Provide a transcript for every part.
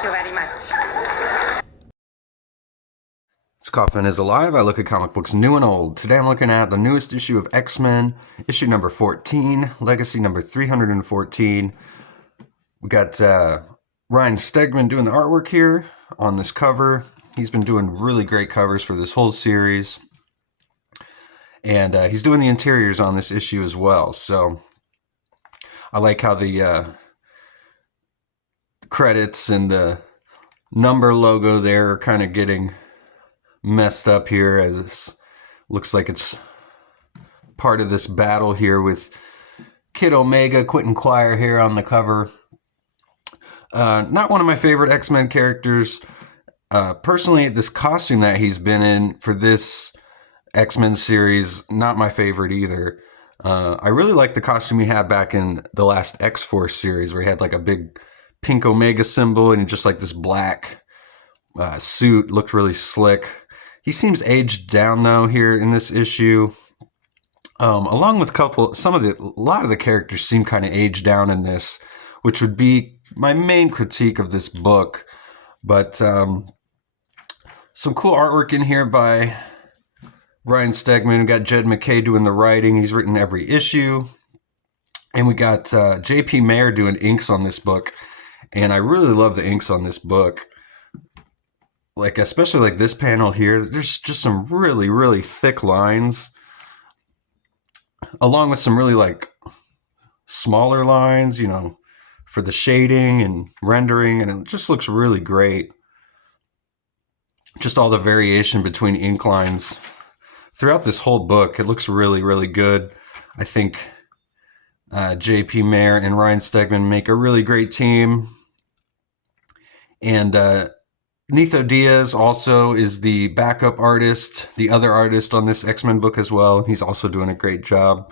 Thank you very much. It's Kaufman is Alive. I look at comic books new and old. Today I'm looking at the newest issue of X-Men, issue number 14, legacy number 314. We got Ryan Stegman doing the artwork here on this cover. He's been doing really great covers for this whole series. And he's doing the interiors on this issue as well. So I like how the credits and the number logo there are kind of getting messed up here, as it looks like it's part of this battle here with Kid Omega, Quentin Quire here on the cover. Not one of my favorite X-Men characters. Personally, this costume that he's been in for this X-Men series, not my favorite either. I really like the costume he had back in the last X-Force series, where he had like a big pink Omega symbol and just like this black suit. Looked really slick. He seems aged down though here in this issue. Along with a lot of the characters seem kind of aged down in this, which would be my main critique of this book. But some cool artwork in here by Ryan Stegman. We got Jed MacKay doing the writing. He's written every issue. And we got J.P. Mayer doing inks on this book. And I really love the inks on this book. Like, especially like this panel here, there's just some really, really thick lines, along with some really like smaller lines, for the shading and rendering, and it just looks really great. Just all the variation between ink lines throughout this whole book, it looks really, really good. I think J.P. Mayer and Ryan Stegman make a really great team. And Nitho Diaz also is the backup artist, the other artist on this X-Men book as well. He's also doing a great job.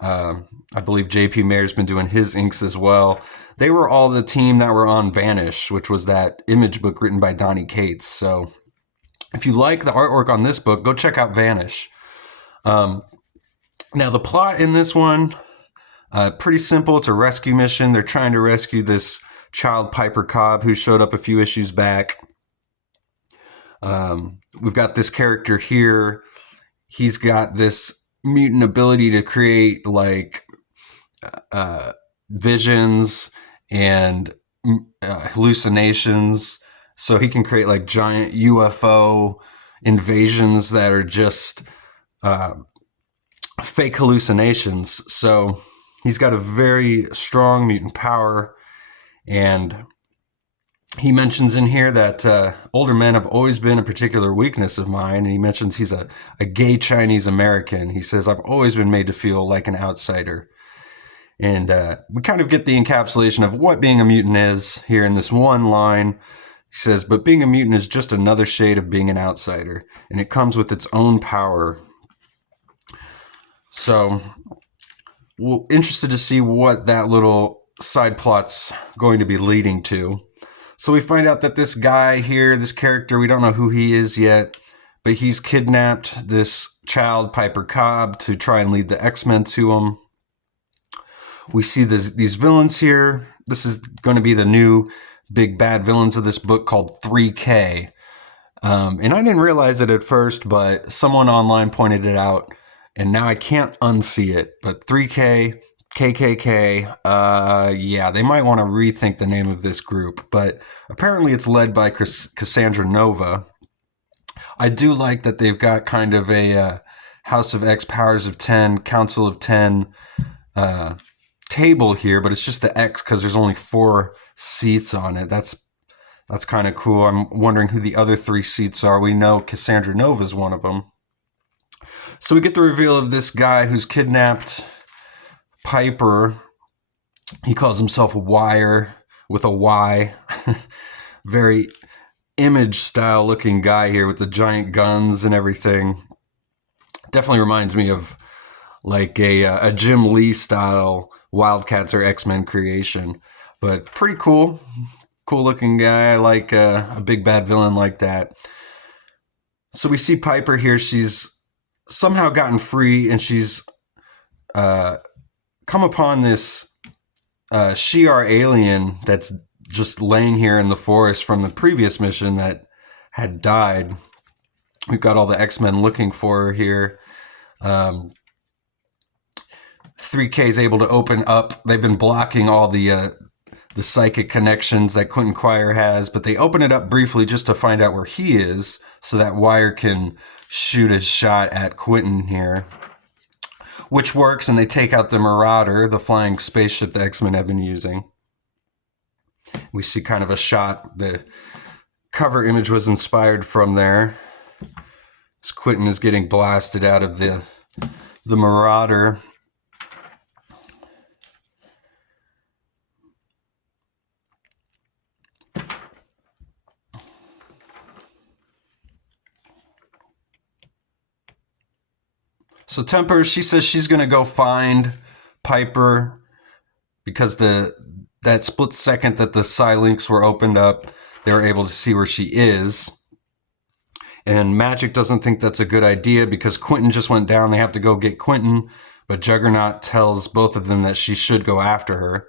I believe J.P. Mayer's been doing his inks as well. They were all the team that were on Vanish, which was that Image book written by Donny Cates. So if you like the artwork on this book, go check out Vanish. Now the plot in this one, pretty simple. It's a rescue mission. They're trying to rescue this child Piper Cobb who showed up a few issues back. We've got this character here. He's got this mutant ability to create like visions and hallucinations. So he can create like giant UFO invasions that are just fake hallucinations. So he's got a very strong mutant power. And he mentions in here that older men have always been a particular weakness of mine. And he mentions he's a gay Chinese American. He says, I've always been made to feel like an outsider. And we kind of get the encapsulation of what being a mutant is here in this one line. He says, but being a mutant is just another shade of being an outsider. And it comes with its own power. So, we're interested to see what that little side plot's going to be leading to. So we find out that this guy here, this character, we don't know who he is yet, but he's kidnapped this child, Piper Cobb, to try and lead the X-Men to him. We see these villains here. This is going to be the new big bad villains of this book called 3K. And I didn't realize it at first, but someone online pointed it out, and now I can't unsee it. But 3K... KKK, yeah, they might want to rethink the name of this group, but apparently it's led by Cassandra Nova. I do like that they've got kind of a House of X, Powers of 10, Council of 10 table here, but it's just the X because there's only 4 seats on it. That's kind of cool. I'm wondering who the other 3 seats are. We know Cassandra Nova is one of them. So we get the reveal of this guy who's kidnapped Piper. He calls himself Wire with a Y. Very Image style looking guy here with the giant guns and everything. Definitely reminds me of like a Jim Lee style Wildcats or X-Men creation. But pretty cool. Cool looking guy. I like a big bad villain like that. So we see Piper here. She's somehow gotten free, and she's come upon this Shi'ar alien that's just laying here in the forest from the previous mission that had died. We've got all the X-Men looking for her here. 3K is able to open up. They've been blocking all the psychic connections that Quentin Quire has, but they open it up briefly just to find out where he is so that Wire can shoot a shot at Quentin here, which works, and they take out the Marauder, the flying spaceship the X-Men have been using. We see kind of a shot. The cover image was inspired from there. As Quentin is getting blasted out of the Marauder. So Temper, she says she's going to go find Piper because that split second that the psi links were opened up, they were able to see where she is. And Magik doesn't think that's a good idea because Quentin just went down. They have to go get Quentin, but Juggernaut tells both of them that she should go after her.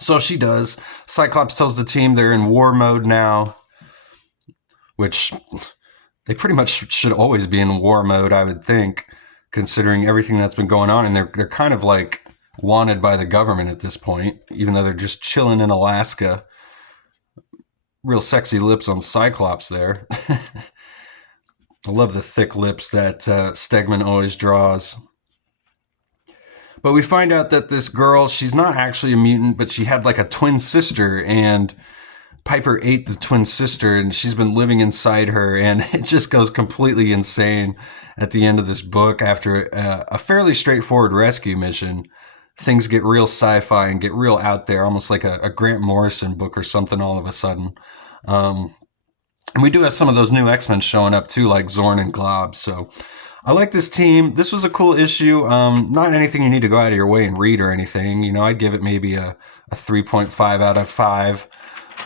So she does. Cyclops tells the team they're in war mode now, which they pretty much should always be in war mode, I would think, considering everything that's been going on. And they're kind of like wanted by the government at this point, even though they're just chilling in Alaska. Real sexy lips on Cyclops there. I love the thick lips that Stegman always draws. But we find out that this girl, she's not actually a mutant, but she had like a twin sister, and Piper ate the twin sister, and she's been living inside her, and it just goes completely insane at the end of this book. After a fairly straightforward rescue mission, things get real sci-fi and get real out there, almost like a Grant Morrison book or something all of a sudden. And we do have some of those new X-Men showing up too, like Zorn and Glob. So I like this team. This was a cool issue. Not anything you need to go out of your way and read or anything. You know, I'd give it maybe a 3.5 out of 5.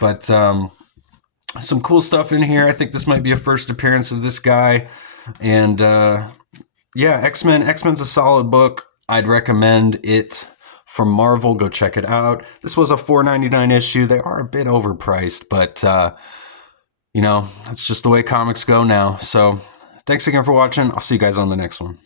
But some cool stuff in here. I think this might be a first appearance of this guy. And yeah, X-Men. X-Men's a solid book. I'd recommend it from Marvel. Go check it out. This was a $4.99 issue. They are a bit overpriced, but you know, that's just the way comics go now. So thanks again for watching. I'll see you guys on the next one.